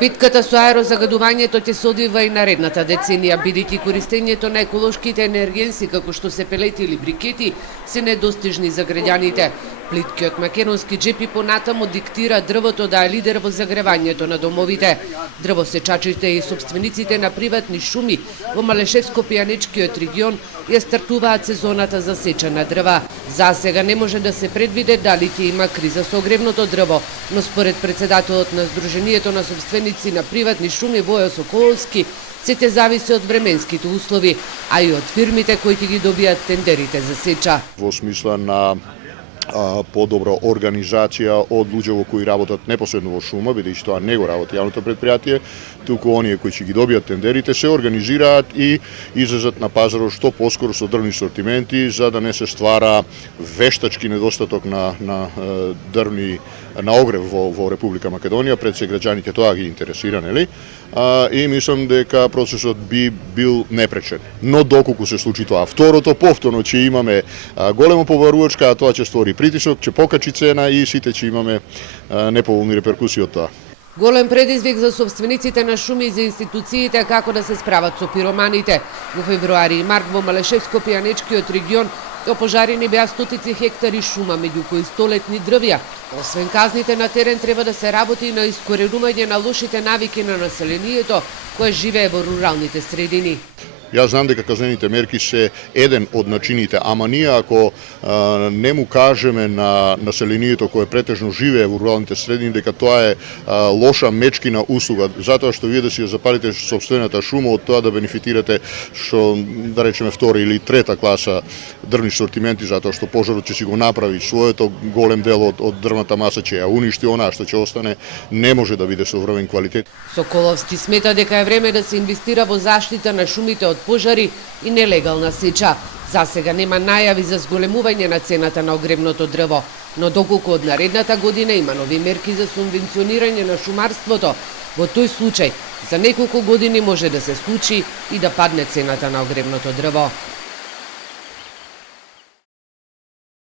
Битката со аерозагадувањето ќе се одвива и наредната деценија, бидејќи користењето на еколошките енергенси, како што се пелети или брикети, се недостижни за граѓаните. Плиткиот македонски джепи понатаму диктира дрвото да е лидер во загревањето на домовите. Дрвосечачите и собствениците на приватни шуми во Малешевско-Пијанечкиот регион ја стартуваат сезоната за сеча на дрва. За сега не може да се предвиде дали ќе има криза со огревното дрво, но според председателот на Сдруженијето на собственици на приватни шуми Војо Соколовски, сите зависи од временските услови, а и од фирмите кои ќе ги добијат тендерите за сеча. Во смисла на подобра организација од луѓе кои работат непосредно во шума, бидејќи тоа не го работи јавното претпријатие, туку оние кои ќе ги добијат тендерите се организираат и излезат на пазарот што поскоро со дрвни сортименти, за да не се ствара вештачки недостаток на дрвни на огрев во Република Македонија, пред се граѓаните тоа ги интересира, нели? И мислам дека процесот би бил непречен. Но доколку се случи тоа, второто повторно ќе имаме голема побарувачка, а тоа ќе створи притисок, ќе покачи цена и сите ќе имаме неповолни реперкусии од тоа. Голем предизвик за собствениците на шуми и за институциите како да се справат со пироманите. Во февруари и март во Малешевско-Пијанечкиот регион опожарени беа стотици хектари шума, меѓу кои столетни дрвја. Освен казните на терен, треба да се работи и на искоренување на лошите навики на населението кое живее во руралните средини. Јас знам дека казнените мерки се еден од начините, ама ние ако не му кажеме на населението кое претежно живее во руралните средини дека тоа е лоша мечкина услуга, затоа што вие да си ја запалите сопствената шума, од тоа да бенефитирате што да речеме втора или трета класа дрвни сортименти, затоа што пожарот ќе си го направи своето, голем дел од дрвната маса ќе ја уништи, онаа што ќе остане не може да биде со врвен квалитет. Соколовски смета дека е време да се инвестира во заштита на шумите од пожари и нелегална сеча. За сега нема најави за зголемување на цената на огревното дрво, но доколку од наредната година има нови мерки за субвенционирање на шумарството, во тој случај за неколку години може да се случи и да падне цената на огревното дрво.